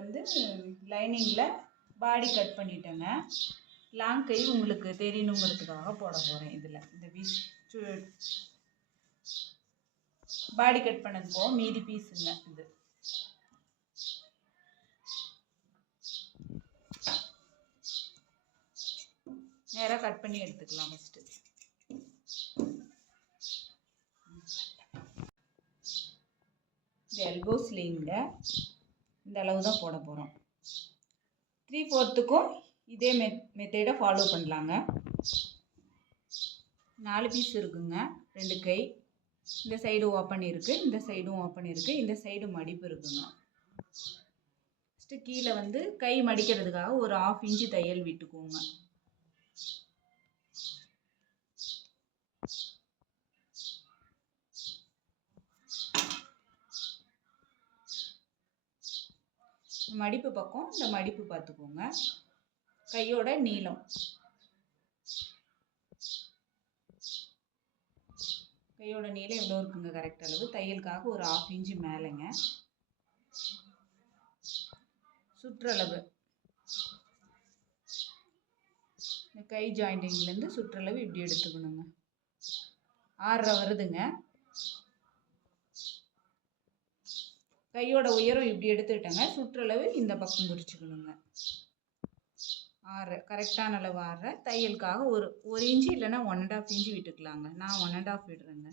வந்து லைனிங்கில் பாடி கட் பண்ணிட்டேங்க. லாங் கை உங்களுக்கு தெரியணுங்கிறதுக்காக போட போகிறேன் இதில். இந்த பீஸ் பாடி கட் பண்ணது போக மீதி பீஸுங்க இது. நேராக கட் பண்ணி எடுத்துக்கலாம் ஃபஸ்ட்டு இந்த எல்போ ஸ்லீவில் இந்த அளவு தான் போட போகிறோம் த்ரீ ஃபோர்த்துக்கும் இதே மெ மெத்தேடை ஃபாலோ பண்ணலாங்க. நாலு பீஸ் இருக்குங்க. ரெண்டு கை. இந்த சைடு ஓப்பன் இருக்குது இந்த சைடும் ஓப்பன் இருக்குது இந்த சைடு மடிப்பு இருக்குங்க. ஃபஸ்ட்டு கீழே வந்து கை மடிக்கிறதுக்காக ஒரு ஆஃப் இன்ச்சு தையல் விட்டுக்கோங்க. மடிப்பு பக்கம் இந்த மடிப்பு பார்த்துக்கோங்க. கையோட நீளம். கையோட நீளம் எவ்வளோ இருக்குங்க? கரெக்ட் அளவு. தையலுக்காக ஒரு ஆஃப் இன்ச்சு மேலேங்க. சுற்றளவு. இந்த கை ஜாயிண்டிங்லேருந்து சுற்றளவு இப்படி எடுத்துக்கணுங்க. ஆறரை வருதுங்க. கையோட உயரம் இப்படி எடுத்துக்கிட்டேங்க. சுற்றளவு இந்த பக்கம் குறிச்சிக்கணுங்க ஆறு கரெக்டான அளவு ஆறு. தையலுக்காக ஒரு ஒரு இன்ச்சு இல்லைன்னா ஒன் அண்ட் ஆஃப் இன்ச்சு விட்டுக்கலாங்க. நான் ஒன் அண்ட் ஆஃப் விடுறேங்க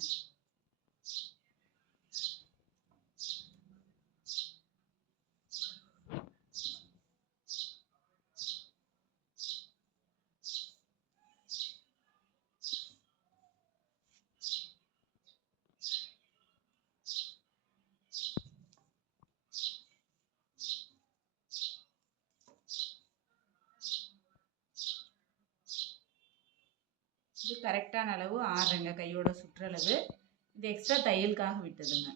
இது கரெக்டான அளவு ஆறுங்க கையோட சுற்றளவு. இது எக்ஸ்ட்ரா தையலுக்காக விட்டதுங்க.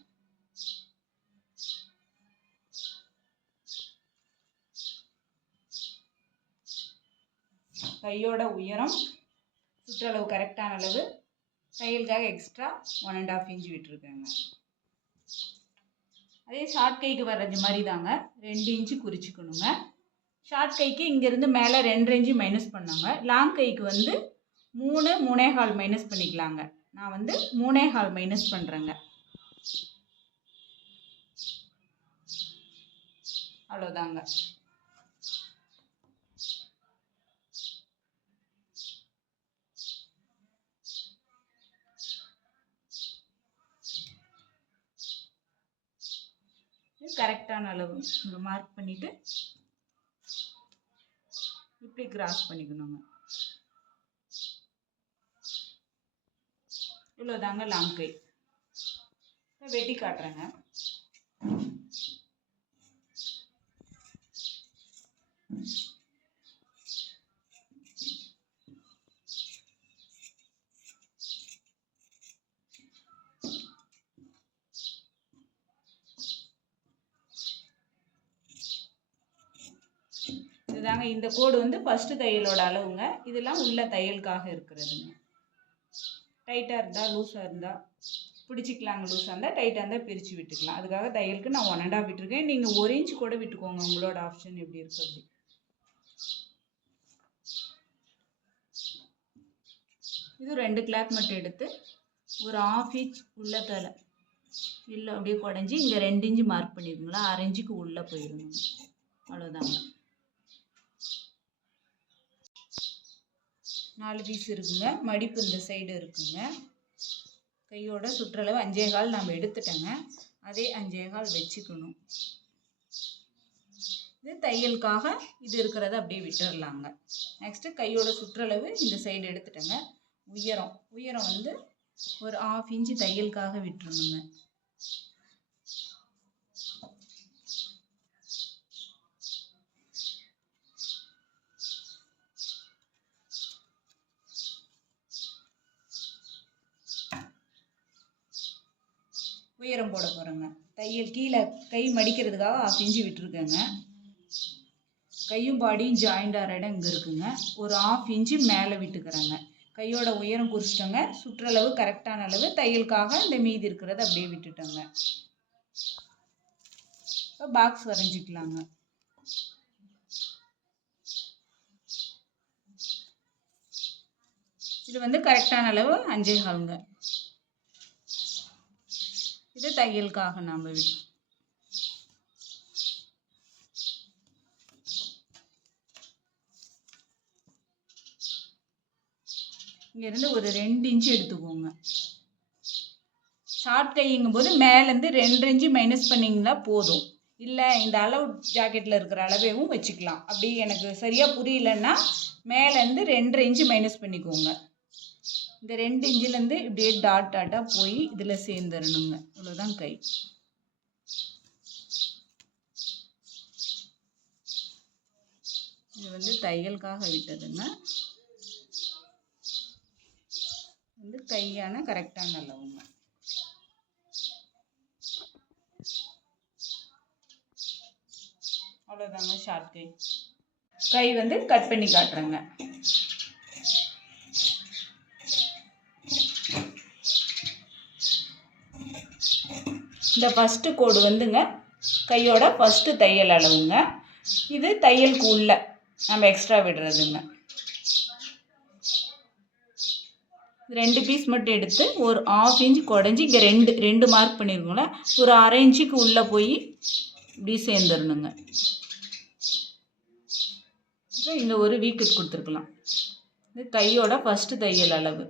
கையோட உயரம் சுற்றளவு கரெக்டான அளவு. தையலுக்காக extra one and half inch விட்டுருக்கேங்க. அதே ஷார்ட் கைக்கு வர்றது மாதிரி தாங்க ரெண்டு இன்ச்சு குறிச்சிக்கணுங்க. ஷார்ட் கைக்கு இங்கேருந்து மேலே ரெண்டு இன்ச்சு மைனஸ் பண்ணாங்க. லாங் கைக்கு வந்து மூணு மூணே கால் மைனஸ் பண்ணிக்கலாங்க. நான் வந்து மூணே கால் மைனஸ் பண்ணுறேங்க அவ்வளோதாங்க இது கரெக்டான அளவு. மார்க் பண்ணிவிட்டு இப்படி கிராஸ் பண்ணிக்கணுங்க. இவ்வளோதாங்க லாங் கை. வெட்டி காட்டுறேங்க. இதுதாங்க இந்த கோடு வந்து ஃபஸ்ட்டு தையலோட அளவுங்க. இதெல்லாம் உள்ள தையலுக்காக இருக்கிறதுங்க. டைட்டாக இருந்தால் லூஸாக இருந்தால் பிடிச்சிக்கலாங்க லூஸாக இருந்தால் டைட்டாக இருந்தால் பிரித்து விட்டுக்கலாம். அதுக்காக தையலுக்கு நான் ஒன் அண்ட் ஆஃப் விட்டுருக்கேன். நீங்கள் ஒரு இன்ச் கூட விட்டுக்கோங்க. உங்களோட ஆப்ஷன் எப்படி இருக்குது அப்படி. இது ரெண்டு கிளாத் மட்டும் எடுத்து ஒரு ஆஃப் இன்ச் உள்ள தலை. இல்லை அப்படியே குடஞ்சி இங்கே ரெண்டு இன்ச்சு மார்க் பண்ணிடுங்களா அரை இன்ச்சுக்கு உள்ளே போயிடுங்க அவ்வளோதாங்க நாலு பீஸ் இருக்குங்க. மடிப்பு இந்த சைடு இருக்குங்க. கையோட சுற்றளவு அஞ்சே கால் நம்ம எடுத்துட்டேங்க. அதே அஞ்சே கால் வச்சுக்கணும். இது தையலுக்காக இது இருக்கிறத அப்படியே விட்டுடலாங்க நெக்ஸ்ட்டு கையோட சுற்றளவு இந்த சைடு எடுத்துட்டேங்க. உயரம். உயரம் வந்து ஒரு ஆஃப் இன்ச்சு தையலுக்காக விட்டுறணுங்க. உயரம் போட போகிறேங்க தையல் கீழே கை மடிக்கிறதுக்காக ஆஃப் இன்ச்சு விட்டுருக்கேங்க. கையும் பாடியும் ஜாயிண்டாகிற இடம் இங்கே இருக்குங்க. ஒரு ஆஃப் இன்ச்சு மேலே விட்டுக்கிறேங்க. கையோட உயரம் குறிச்சிட்டோங்க. சுற்றளவு கரெக்டான அளவு தையலுக்காக இந்த மீதி இருக்கிறத அப்படியே விட்டுட்டோங்க. இப்போ பாக்ஸ் வரைஞ்சிக்கலாங்க. இது வந்து கரெக்டான அளவு அஞ்சே ஹாலுங்க இது தையலுக்காக நாம் இங்கேருந்து ஒரு ரெண்டு இன்ச்சு எடுத்துக்கோங்க. ஷார்ட் கைங்கும் போது மேலேருந்து ரெண்டு இன்ச்சு மைனஸ் பண்ணிங்கன்னா போதும். இல்லை இந்த அளவு ஜாக்கெட்டில் இருக்கிற அளவையும் வச்சுக்கலாம். அப்படி எனக்கு சரியாக புரியலன்னா மேலேருந்து ரெண்டரை இன்ச்சு மைனஸ் பண்ணிக்கோங்க. இந்த ரெண்டு இன்ச்சிலேருந்து இப்படியே டாட் டாட்டாக போய் இதில் சேர்ந்துடணுங்க இவ்வளோதான் கை. இது வந்து தையலுக்காக விட்டதுங்க. வந்து கையான கரெக்டான அளவுங்க. அவ்வளோதாங்க ஷார்ட் கை. கை வந்து கட் பண்ணி காட்டுறேங்க. இந்த ஃபஸ்ட்டு கோடு வந்துங்க கையோட ஃபஸ்ட்டு தையல் அளவுங்க. இது தையலுக்கு உள்ள நம்ம எக்ஸ்ட்ரா விடுறதுங்க. ரெண்டு பீஸ் மட்டும் எடுத்து ஒரு ஆஃப் இன்ச் குடஞ்சி இங்கே ரெண்டு ரெண்டு மார்க் பண்ணியிருக்கோங்கள ஒரு அரை இன்ச்சுக்கு உள்ளே போய் இப்படி சேர்ந்துடணுங்க. இங்கே ஒரு வீக்கெட் கொடுத்துருக்கலாம். இது கையோட ஃபஸ்ட்டு தையல் அளவு.